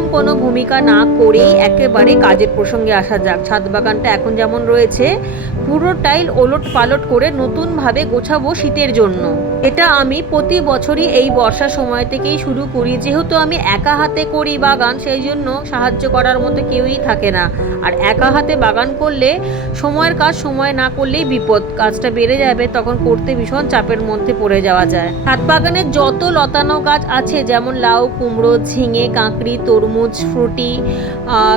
রকম কোনো ভূমিকা না করেই একেবারে কাজের প্রসঙ্গে আসা যাক। ছাদ বাগানটা এখন যেমন রয়েছে পুরোটাই ওলট পালট করে নতুনভাবে গোছাবো শীতের জন্য। এটা আমি প্রতি বছরই এই বর্ষার সময় থেকেই শুরু করি। যেহেতু আমি একা হাতে করি বাগান, সেই জন্য সাহায্য করার মতো কেউই থাকে না। আর একা হাতে বাগান করলে সময়ের কাজ সময় না করলেই বিপদ, কাজটা বেড়ে যাবে, তখন করতে ভীষণ চাপের মধ্যে পড়ে যাওয়া যায়। ছাদ বাগানের যত লতানো গাছ আছে, যেমন লাউ, কুমড়ো, ঝিঙে, কাঁকড়ি, তরমুজ, ফ্রুটি,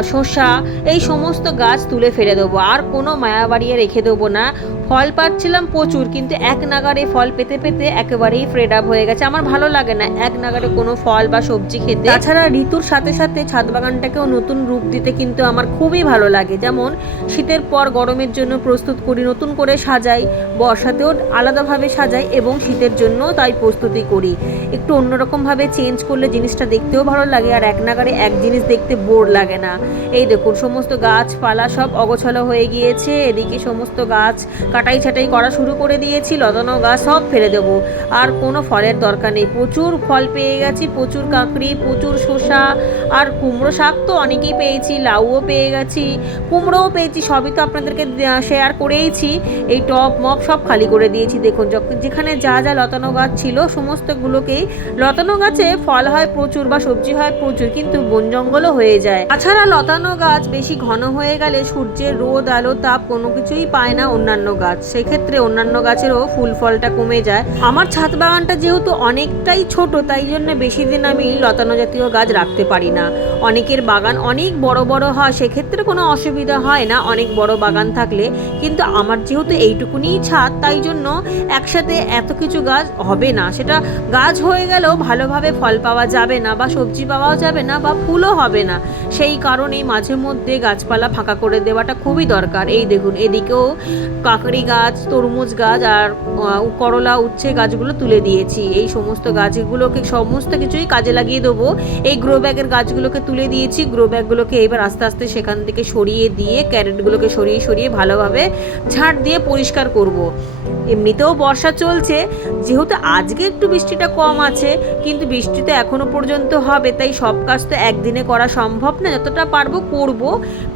শসা, এই সমস্ত গাছ তুলে ফেলে দেবো। আর কোনো মায়া বাড়িয়ে রেখে দেবো না। ফল পাচ্ছিলাম প্রচুর, কিন্তু এক নাগারে ফল পেতে পেতে একেবারেই ফ্রেড আপ হয়ে গেছে। আমার ভালো লাগে না এক নাগারে কোনো ফল বা সবজি খেতে। তাছাড়া ঋতুর সাথে সাথে ছাদ বাগানটাকেও নতুন রূপ দিতে কিন্তু আমার খুবই ভালো লাগে। যেমন শীতের পর গরমের জন্য প্রস্তুত করি, নতুন করে সাজাই, বর্ষাতেও আলাদাভাবে সাজাই এবং শীতের জন্য তাই প্রস্তুতি করি। একটু অন্যরকমভাবে চেঞ্জ করলে জিনিসটা দেখতেও ভালো লাগে, আর এক নাগারে এক জিনিস দেখতে বোর লাগে না। এই দেখুন সমস্ত গাছপালা সব অগোছালো হয়ে গিয়েছে। এদিকে সমস্ত গাছ কাটাই ছাটাই করা শুরু করে দিয়েছি, লতানো গাছ সব ফেলে দেবো। আর কোনো ফলের দরকার নেই, প্রচুর ফল পেয়ে গেছি, প্রচুর কাঁকড়ি, প্রচুর শসা, আর কুমড়ো শাক তো অনেকেই পেয়েছি, লাউও পেয়ে গেছি, কুমড়োও পেয়েছি, সবই তো আপনাদেরকে শেয়ার করেইছি। এই টব মপ সব খালি করে দিয়েছি। দেখুন যেখানে যা যা লতানো গাছ ছিল সমস্তগুলোকেই, লতানো গাছে ফল হয় প্রচুর বা সবজি হয় প্রচুর, কিন্তু বন জঙ্গলও হয়ে যায়। তাছাড়া লতানো গাছ বেশি ঘন হয়ে গেলে সূর্যের রোদ আলো তাপ কোনো কিছুই পায় না অন্যান্য গাছ, সেক্ষেত্রে অন্যান্য গাছেরও ফুল ফলটা কমে যায়। আমার ছাদ বাগানটা যেহেতু অনেকটাই ছোট, তাই জন্য বেশি দিন আমি লতানো জাতীয় গাছ রাখতে পারি না। অনেকের বাগান অনেক বড় বড় হয়, সেক্ষেত্রে কোনো অসুবিধা হয় না অনেক বড় বাগান থাকলে, কিন্তু আমার যেহেতু এইটুকুনি ছাদ, তাই জন্য একসাথে এত কিছু গাছ হবে না। সেটা গাছ হয়ে গেলেও ভালোভাবে ফল পাওয়া যাবে না, বা সবজি পাওয়াও যাবে না, বা ফুলও হবে না। সেই কারণেই মাঝে মধ্যে গাছপালা ফাঁকা করে দেওয়াটা খুবই দরকার। এই দেখুন এদিকেও কাঁকড়ি গাছ, তরমুজ গাছ আর করলা, উচ্ছে গাছগুলো তুলে দিয়েছি। এই সমস্ত গাছগুলোকে সমস্ত কিছুই কাজে লাগিয়ে দেবো। এই গ্রো ব্যাগের গাছগুলোকে তুলে দিয়েছি। গ্রো ব্যাগগুলোকে এবার আস্তে আস্তে সেখান থেকে সরিয়ে দিয়ে ক্যারেটগুলোকে সরিয়ে সরিয়ে ভালোভাবে ঝাড় দিয়ে পরিষ্কার করব। এমনিতেও বর্ষা চলছে, যেহেতু আজকে একটু বৃষ্টিটা কম আছে, কিন্তু বৃষ্টি তো এখনো পর্যন্ত হবে, তাই সব কাজ তো একদিনে করা সম্ভব না। যতটা পারবো করব।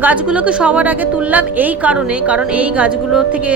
গাছগুলোকে সবার আগে তুললাম এই কারণে, কারণ এই গাছগুলো থেকে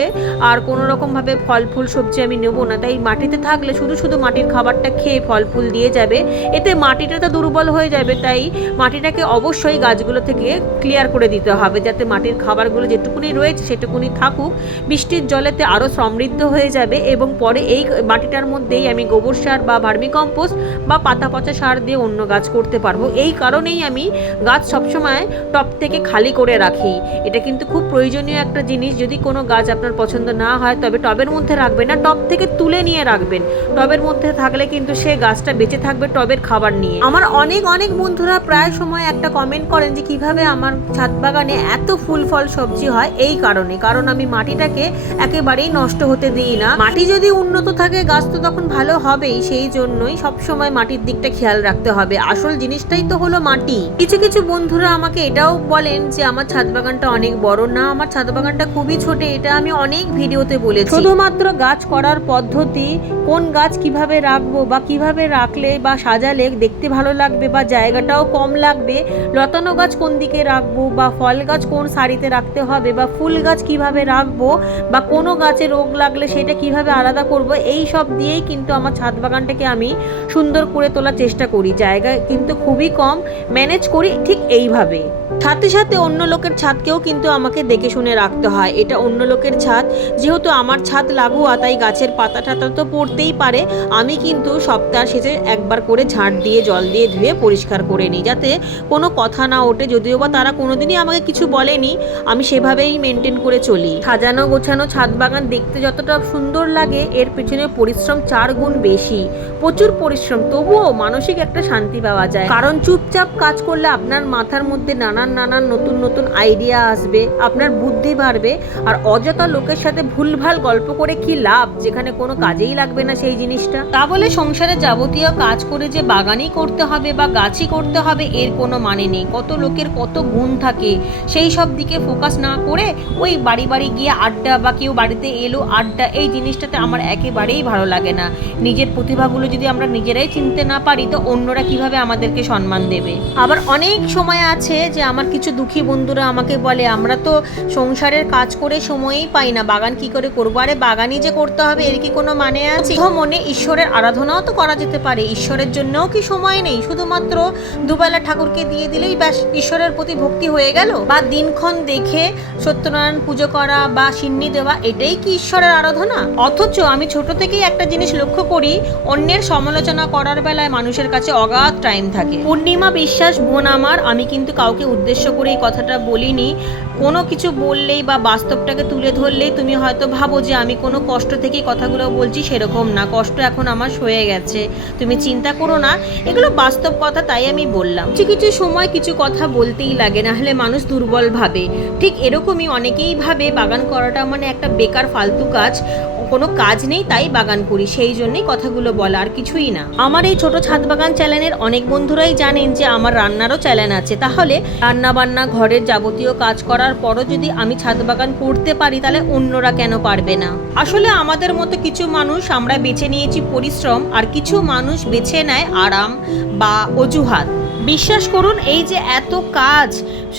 আর কোনো রকমভাবে ফল ফুল সবজি আমি নেবো না। তাই মাটিতে থাকলে শুধু শুধু মাটির খাবারটা খেয়ে ফল ফুল দিয়ে যাবে, এতে মাটিটা তো দুর্বল হয়ে যাবে। তাই মাটিটাকে অবশ্যই গাছগুলো থেকে ক্লিয়ার করে দিতে হবে, যাতে মাটির খাবারগুলো যেটুকুনি রয়েছে সেটুকুনি থাকুক। বৃষ্টির জলেতে আরও সমৃদ্ধ হয়ে যাবে, এবং পরে এই মাটিটার মধ্যেই আমি গোবর সার বা ভার্মি কম্পোস্ট বা পাতা পচা সার দিয়ে অন্য গাছ করতে পারবো। এই কারণেই আমি গাছ সবসময় টব থেকে খালি করে রাখি। এটা কিন্তু খুব প্রয়োজনীয় একটা জিনিস। যদি কোনো গাছ আপনার পছন্দ না হয় তবে টবের মধ্যে রাখবেন না, টব থেকে তুলে নিয়ে রাখবেন। টবের মধ্যে থাকলে কিন্তু সে গাছটা বেঁচে থাকবে টবের খাবার নিয়ে। আমার অনেক অনেক বন্ধুরা প্রায় সময় একটা কমেন্ট করেন যে কিভাবে আমার ছাদ বাগানে এত ফুল ফল সবজি হয়। এই কারণে, কারণ আমি মাটিটাকে একেবারেই নষ্ট হতে দিই না। মাটি যদি উন্নত থাকে গাছ তো তখন ভালো হবেই, সেই জন্যই সবসময় মাটির দিকটা খেয়াল রাখতে হবে। আসল জিনিসটাই তো হলো মাটি। কিছু কিছু বন্ধুরা আমাকে এটাও বলেন যে আমার ছাদ বাগানটা অনেক বড় না, আমার ছাদ বাগানটা খুবই ছোট। এটা আমি অনেক ভিডিওতে বলেছি। শুধুমাত্র গাছ করার পদ্ধতি, কোন গাছ কিভাবে রাখবো বা কিভাবে রাখলে বা সাজালে দেখতে ভালো লাগবে বা জায়গাটাও কম লাগবে, লতানো গাছ কোন দিকে রাখবো বা ফল গাছ কোন সারিতে রাখতে হবে বা ফুল গাছ কিভাবে রাখবো বা কোনো গাছে রোগ লাগলে সেটা কিভাবে আলাদা করব, এই সব দিয়েই কিন্তু আমার ছাদ বাগানটাকে আমি সুন্দর করে তোলার চেষ্টা করি। জায়গা কিন্তু খুবই কম, ম্যানেজ করি ঠিক এইভাবে। সাথে সাথে অন্য লোকের ছাদকেও কিন্তু আমাকে দেখে শুনে রাখতে হয়। এটা অন্য লোকের ছাদ, যেহেতু আমার ছাদ লাগোয়া, তাই গাছের পাতা টাতা তো পড়তেই পারে। আমি কিন্তু সপ্তাহ শেষে একবার করে ঝাঁট দিয়ে জল দিয়ে ধুয়ে পরিষ্কার করে নিই, যাতে কোনো কথা না ওঠে। যদিও বা তারা কোনোদিনই আমাকে কিছু বলেনি, আমি সেভাবেই মেনটেন করে চলি। সাজানো গোছানো ছাদ বাগান দেখতে যতটা সুন্দর লাগে, এর পেছনে পরিশ্রম 4 গুণ বেশি। প্রচুর পরিশ্রম, তবুও মানসিক একটা শান্তি পাওয়া যায়। কারণ চুপচাপ কাজ করলে আপনার মাথার মধ্যে নানান নতুন নতুন আইডিয়া আসবে, আপনার বুদ্ধি বাড়বে। আর অযথা লোকের লোকের সাথে ভুলভাল গল্প করে কি লাভ, যেখানে কোনো কাজেই লাগবে না সেই জিনিসটা। তা বলে সংসারে যাবতীয় কাজ করে যে বাগানই করতে হবে বা গাছই করতে হবে এর কোনো মানে নেই। কত লোকের কত গুণ থাকে, সেই সব দিকে ফোকাস না করে ওই বাড়ি বাড়ি গিয়ে আড্ডা বা কেউ বাড়িতে এলো আড্ডা, এই জিনিসটাতে আমার একেবারেই ভালো লাগে না। নিজের প্রতিভাগুলো যদি আমরা নিজেরাই চিনতে না পারি তো অন্যরা কিভাবে আমাদেরকে সম্মান দেবে। আবার অনেক সময় আছে যে আমার কিছু দুঃখী বন্ধুরা আমাকে বলে, আমরা তো সংসারের কাজ করে সময়ই পাই না, বাগান কি করে করবো। আরে বাগানই যে করতে হবে এর কি কোনো মানে আছে? মনে ঈশ্বরের আরাধনাও তো করা যেতে পারে, ঈশ্বরের জন্যও কি সময় নেই? শুধুমাত্র দুবেলা ঠাকুরকে দিয়ে দিলেই ব্যাস ঈশ্বরের প্রতি ভক্তি হয়ে গেল? বা দিনক্ষণ দেখে সত্যনারায়ণ পুজো করা বা সিন্নি দেওয়া, এটাই কি ঈশ্বরের আরাধনা? অথচ আমি ছোট থেকেই একটা জিনিস লক্ষ্য করি, অন্যের সমালোচনা করার বেলায় মানুষের কাছে অগাধ টাইম থাকে। পূর্ণিমা বিশ্বাস বোন আমার, আমি কিন্তু কাউকে উদ্দেশ্য করে এই কথাটা বলিনি। কোনো কিছু বললেই বা বাস্তবটাকে তুলে ধরলেই তুমি হয়তো ভাবো যে আমি কোনো কষ্ট থেকেই কথাগুলো বলছি, সেরকম না। কষ্ট এখন আমার সয়ে গেছে, তুমি চিন্তা করো না, এগুলো বাস্তব কথা, তাই আমি বললাম। কিছু কিছু সময় কিছু কথা বলতেই লাগে, না হলে মানুষ দুর্বল ভাবে। ঠিক এরকমই অনেকেই ভাবে বাগান করাটা মানে একটা বেকার ফালতু কাজ, কোনো কাজ নেই তাই বাগান করি, সেই জন্যই কথাগুলো বলা, আর কিছুই না। আমার এই ছোট ছাদ বাগান চ্যানেলের অনেক বন্ধুরাই জানেন যে আমার রান্নারও চ্যানেল আছে। তাহলে রান্না বান্না ঘরের যাবতীয় কাজ করার পরও যদি আমি ছাদ বাগান করতে পারি তাহলে অন্যরা কেন পারবে না? আসলে আমাদের মতো কিছু মানুষ আমরা বেছে নিয়েছি পরিশ্রম, আর কিছু মানুষ বেছে নেয় আরাম বা অজুহাত। বিশ্বাস করুন, এই যে এত কাজ,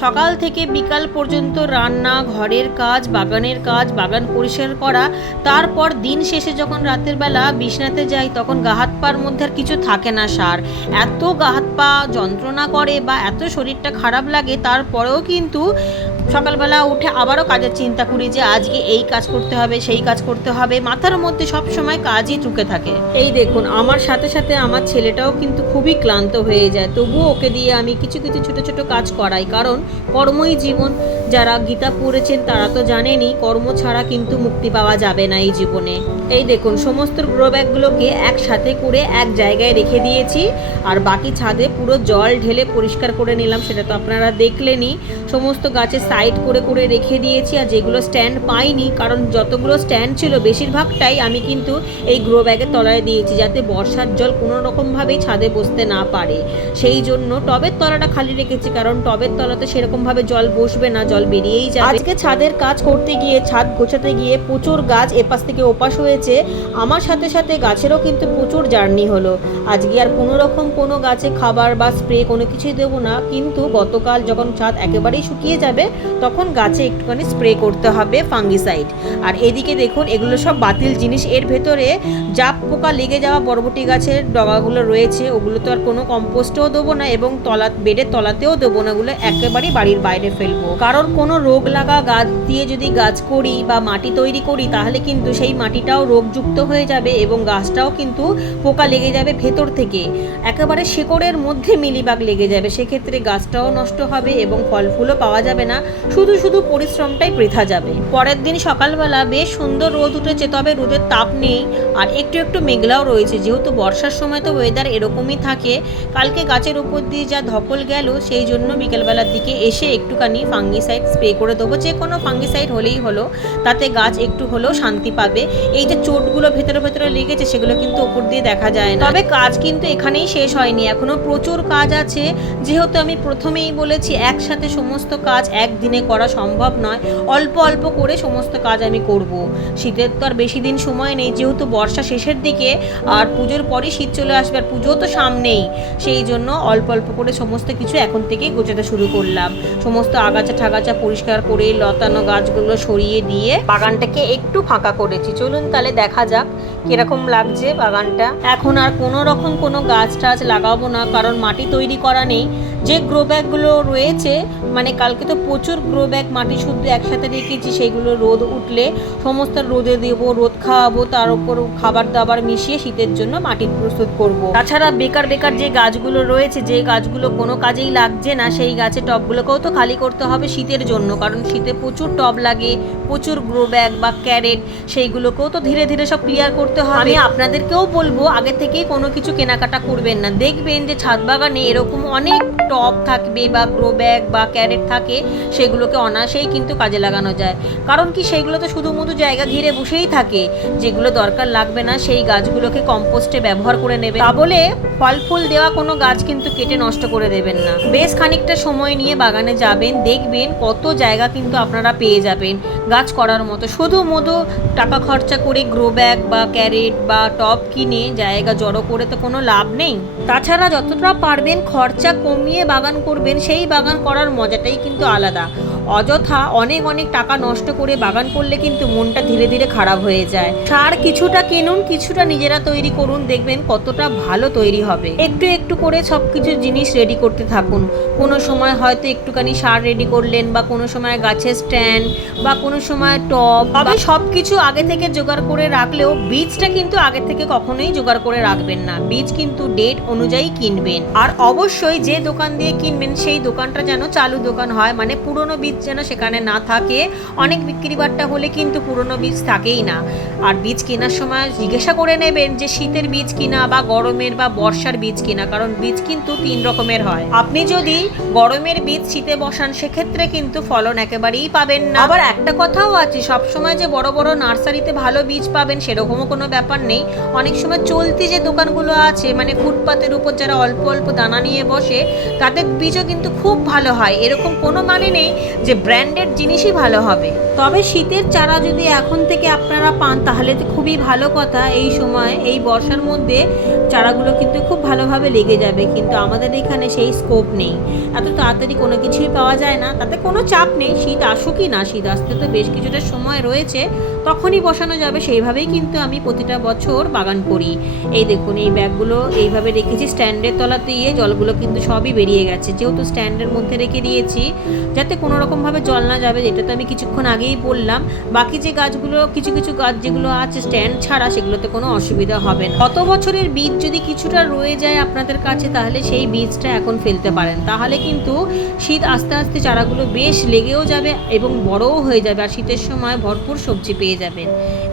সকাল থেকে বিকাল পর্যন্ত রান্না, ঘরের কাজ, বাগানের কাজ, বাগান পরিষ্কার করা, তারপর দিন শেষে যখন রাতের বেলা বিছনাতে যাই তখন গা হাত পার মধ্যে আর কিছু থাকে না সার। এত গা হাত পা যন্ত্রণা করে বা এত শরীরটা খারাপ লাগে, তারপরেও কিন্তু সকালবেলা উঠে আবারও কাজের চিন্তা করি যে আজকে এই কাজ করতে হবে, সেই কাজ করতে হবে, মাথার মধ্যে সব সময় কাজই ঢুকে থাকে। এই দেখুন, আমার সাথে সাথে আমার ছেলেটাও কিন্তু খুবই ক্লান্ত হয়ে যায়, তবুও ওকে দিয়ে আমি কিছু কিছু ছোট ছোট কাজ করাই, কারণ কর্মই জীবন। যারা গীতা পড়েছেন তারা তো জানেনই, কর্ম ছাড়া কিন্তু মুক্তি পাওয়া যাবে না এই জীবনে। এই দেখুন, সমস্ত গ্রো ব্যাগগুলোকে একসাথে করে এক জায়গায় রেখে দিয়েছি, আর বাকি ছাদে পুরো জল ঢেলে পরিষ্কার করে নিলাম, সেটা তো আপনারা দেখলেনই। সমস্ত গাছের সাইড করে করে রেখে দিয়েছি, আর যেগুলো স্ট্যান্ড পাইনি, কারণ যতগুলো স্ট্যান্ড ছিল বেশিরভাগটাই আমি কিন্তু এই গ্রো ব্যাগের তলায় দিয়েছি, যাতে বর্ষার জল কোনো রকমভাবেই ছাদে বসতে না পারে। সেই জন্য টবের তলাটা খালি রেখেছি, কারণ টবের তলাতে সেরকমভাবে জল বসবে না, জল বেরিয়েই যাবে। আজকে ছাদের কাজ করতে গিয়ে, ছাদ গোছাতে গিয়ে প্রচুর গাছ এপাশ থেকে ওপাশ হয়েছে, আমার সাথে সাথে গাছেরও কিন্তু প্রচুর জার্নি হলো। আজকে আর কোনো রকম কোনো গাছে খাবার বা স্প্রে কোনো কিছুই দেবো না, কিন্তু গতকাল যখন ছাদ একেবারেই শুকিয়ে যাবে তখন গাছে একটুখানি স্প্রে করতে হবে ফাঙ্গিসাইড। আর এদিকে দেখুন, এগুলো সব বাতিল জিনিস, এর ভেতরে জাপ পোকা লেগে যাওয়া বরবটি গাছের ডগাগুলো রয়েছে, ওগুলো তো আর কোনো কম্পোস্টেও দেবো না এবং বেডের তলাতেও দেবো না, ওগুলো একেবারেই বাড়ির বাইরে ফেলবো। কারণ কোনো রোগ লাগা গাছ দিয়ে যদি গাছ করি বা মাটি তৈরি করি তাহলে কিন্তু সেই মাটিটাও রোগযুক্ত হয়ে যাবে এবং গাছটাও কিন্তু পোকা লেগে যাবে ভেতর থেকে, একেবারে শিকড়ের মধ্যে মিলিবাগ লেগে যাবে, সেক্ষেত্রে গাছটাও নষ্ট হবে এবং ফল ফুলও পাওয়া যাবে না, শুধু শুধু পরিশ্রমটাই বৃথা যাবে। পরের দিন সকালবেলা বেশ সুন্দর রোদ উঠেছে, তবে রোদের তাপ নেই আর একটু একটু মেঘলাও রয়েছে, যেহেতু বর্ষার সময় তো ওয়েদার এরকমই থাকে। কালকে গাছের উপর দিয়ে যা ধকল গেল, সেই জন্য বিকেলবেলার দিকে এসে একটুখানি ফাঙ্গিসাইড স্প্রে করে দেবো, যে কোনো ফাঙ্গিসাইড হলেই হলো, তাতে গাছ একটু হলেও শান্তি পাবে। এই যে চোটগুলো ভেতরে ভেতরে লেগেছে সেগুলো কিন্তু উপর দিয়ে দেখা যায় না। তবে কাজ কিন্তু এখানেই শেষ হয়নি, এখনো প্রচুর কাজ আছে। যেহেতু আমি প্রথমেই বলেছি একসাথে সমস্ত কাজ একদিনে করা সম্ভব নয়, অল্প অল্প করে সমস্ত কাজ আমি করব। শীতের তো আর বেশি দিন সময় নেই, যেহেতু বর্ষা শেষের দিকে আর পুজোর পরই শীত চলে আসবে, আর পুজো তো সামনেই, সেই জন্য অল্প অল্প করে সমস্ত কিছু এখন থেকেই গোছাতে শুরু করলাম। সমস্ত আগাছা ঠাগাছা পরিষ্কার করে লতানো গাছগুলো সরিয়ে দিয়ে বাগানটাকে একটু ফাঁকা করেছি। চলুন তাহলে দেখা যাক কিরকম লাগছে বাগানটা। এখন আর কোনো রকম কোনো গাছ টাছ লাগাবো না, কারণ মাটি তৈরি করা নেই। যে গ্রো ব্যাগগুলো রয়েছে, মানে কালকে তো প্রচুর গ্রো ব্যাগ মাটি শুদ্ধ একসাথে রেখেছি, সেইগুলো রোদ উঠলে সমস্ত রোদে দেবো, রোদ খাওয়াবো, তার উপর খাবার দাবার মিশিয়ে শীতের জন্য মাটি প্রস্তুত করব। তাছাড়া বেকার বেকার যে গাছগুলো রয়েছে, যে গাছগুলো কোনো কাজেই লাগছে না, সেই গাছের টবগুলোকেও তো খালি করতে হবে শীতের জন্য, কারণ শীতে প্রচুর টব লাগে, প্রচুর গ্রো ব্যাগ বা ক্যারেট, সেইগুলোকেও তো ধীরে ধীরে সব ক্লিয়ার করতে হবে। আমি আপনাদেরকেও বলবো আগে থেকেই কোনো কিছু কেনাকাটা করবেন না, দেখবেন যে ছাদ বাগানে এরকম অনেক টব থাকবে বা গ্রো ব্যাগ বা ক্যারেট থাকে সেগুলোকে অনায়াসেই কিন্তু কাজে লাগানো যায়। কারণ কি সেইগুলো তো শুধুমুধু জায়গা ঘিরে বসেই থাকে, যেগুলো দরকার লাগবে না সেই গাছগুলোকে কম্পোস্টে ব্যবহার করে নেবে। তা বলে ফল ফুল দেওয়া কোনো গাছ কিন্তু কেটে নষ্ট করে দেবেন না। বেশ খানিকটা সময় নিয়ে বাগানে যাবেন, দেখবেন কত জায়গা কিন্তু আপনারা পেয়ে যাবেন গাছ করার মতো। শুধু টাকা খরচা করে গ্রো ব্যাগ বা ক্যারেট বা টব কিনে জায়গা জড়ো করে তো কোনো লাভ নেই। তাছাড়া যতটা পারবেন খরচা কমিয়ে বাগান করবেন, সেই বাগান করার মজাটাই কিন্তু আলাদা। অযথা অনেক অনেক টাকা নষ্ট করে বাগান করলে কিন্তু মনটা ধীরে ধীরে খারাপ হয়ে যায়। সার কিছুটা কিনুন, কিছুটা নিজেরা তৈরি করুন, দেখবেন কতটা ভালো তৈরি হবে। একটু একটু করে সব কিছু জিনিস রেডি করতে থাকুন। কোনো সময় হয়তো একটুখানি সার রেডি করলেন, বা কোনো সময় গাছের স্ট্যান্ড, বা কোনো সময় টব। তবে সব কিছু আগে থেকে জোগাড় করে রাখলেও বীজটা কিন্তু আগে থেকে কখনোই জোগাড় করে রাখবেন না। বীজ কিন্তু ডেট অনুযায়ী কিনবেন। আর অবশ্যই যে দোকান দিয়ে কিনবেন সেই দোকানটা যেন চালু দোকান হয়, মানে পুরনো বীজ যেন সেখানে না থাকে। অনেক বিক্রি বাট্টা হলে কিন্তু পুরনো বীজ থাকেই না। আর বীজ কেনার সময় জিজ্ঞাসা করে নেবেন যে শীতের বীজ কিনা বা গরমের বা বর্ষার বীজ কিনা, কারণ বীজ কিন্তু 3 রকমের হয়। আপনি যদি গরমের বীজ শীতে বসান সেক্ষেত্রে কিন্তু ফলন একেবারেই পাবেন না। আবার একটা কথাও আছে, সবসময় যে বড় বড় নার্সারিতে ভালো বীজ পাবেন সেরকমও কোনো ব্যাপার নেই। অনেক সময় চলতি যে দোকানগুলো আছে, মানে ফুটপাতের উপর যারা অল্প অল্প দানা নিয়ে বসে, তাদের বীজও কিন্তু খুব ভালো হয়। এরকম কোনো মানে নেই যে ব্র্যান্ডেড জিনিসই ভালো হবে। তবে শীতের চারা যদি এখন থেকে আপনারা পান তাহলে তো খুবই ভালো কথা। এই সময় এই বর্ষার মধ্যে চারাগুলো কিন্তু খুব ভালোভাবে লেগে যাবে, কিন্তু আমাদের এখানে সেই স্কোপ নেই। এত তাড়াতাড়ি কোনো কিছুই পাওয়া যায় না, তাতে কোনো চাপ নেই। শীত আসুকই না, শীত আসতে তো বেশ কিছুটা সময় রয়েছে, তখনই বসানো যাবে। সেইভাবেই কিন্তু আমি প্রতিটা বছর বাগান করি। এই দেখুন, এই ব্যাগগুলো এইভাবে রেখেছি স্ট্যান্ডের তলাতে, দিয়ে জলগুলো কিন্তু সবই বেরিয়ে গেছে, যেহেতু স্ট্যান্ডের মধ্যে রেখে দিয়েছি যাতে কোনো রকমভাবে জল না যাবে, যেটা তো আমি কিছুক্ষণ আগেই বললাম। বাকি যে গাছগুলো, কিছু কিছু গাছ যেগুলো আছে স্ট্যান্ড ছাড়া, সেগুলোতে কোনো অসুবিধা হবে না। গত বছরের বীজ যদি কিছুটা রয়ে যায় আপনাদের কাছে, তাহলে সেই বীজটা এখন ফেলতে পারেন। তাহলে কিন্তু শীত আস্তে আস্তে চারাগুলো বেশ লেগেও যাবে এবং বড়ও হয়ে যাবে, আর শীতের সময় ভরপুর সবজি পেয়ে যাবেন।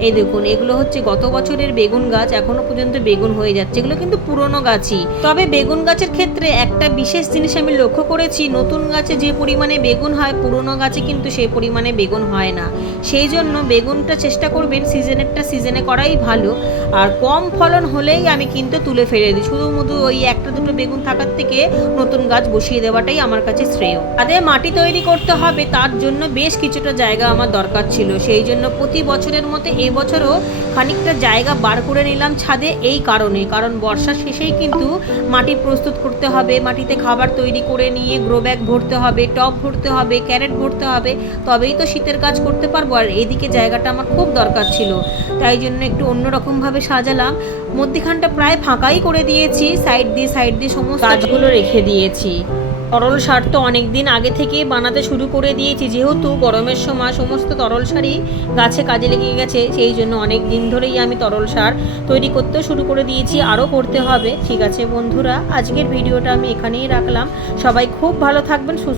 এই দেখুন, এগুলো হচ্ছে গত বছরের বেগুন গাছ, এখনো পর্যন্ত বেগুন হয়ে যাচ্ছে। এগুলো কিন্তু পুরনো গাছই। তবে বেগুন গাছের ক্ষেত্রে একটা বিশেষ জিনিস আমি লক্ষ্য করেছি, নতুন গাছে যে পরিমাণে বেগুন হয় পুরনো গাছে কিন্তু সেই পরিমাণে বেগুন হয় না। সেই জন্য বেগুনটা চেষ্টা করবেন সিজনেরটা সিজনে করাই ভালো। আর কম ফলন হলেই আমি কিন্তু তুলে ফেলে দিই। শুধু ওই একটা দুটো বেগুন থাকার থেকে নতুন গাছ বসিয়ে দেওয়াটাই আমার কাছে শ্রেয়। তাদের মাটি তৈরি করতে হবে, তার জন্য বেশ কিছুটা জায়গা আমার দরকার ছিল। সেই জন্য প্রতি বছরের মতো এবছরও খানিকটা জায়গা বার করে নিলাম ছাদে, এই কারণে, কারণ বর্ষার শেষেই কিন্তু মাটি প্রস্তুত করতে হবে। মাটিতে খাবার তৈরি করে নিয়ে গ্রো ব্যাগ ভরতে হবে, টব ভরতে হবে, ক্যারেট ভরতে হবে, তবেই তো শীতের কাজ করতে পারবো। আর এদিকে জায়গাটা আমার খুব দরকার ছিল, তাই জন্য একটু অন্যরকমভাবে সাজালাম। মধ্যিখানটা প্রায় ফাঁকাই করে দিয়েছি, সাইড দিয়ে সমস্ত গাছগুলো রেখে দিয়েছি। তরল সার তো অনেক দিন আগে থেকেই বানাতে শুরু করে দিয়েছি, যেহেতু গরমের সময় সমস্ত তরল সারই গাছে কাজে লেগে গেছে। সেই জন্য অনেক দিন ধরেই আমি তরল সার তৈরি করতেও শুরু করে দিয়েছি, আরও করতে হবে। ঠিক আছে বন্ধুরা, আজকের ভিডিওটা আমি এখানেই রাখলাম। সবাই খুব ভালো থাকবেন, সুস্থ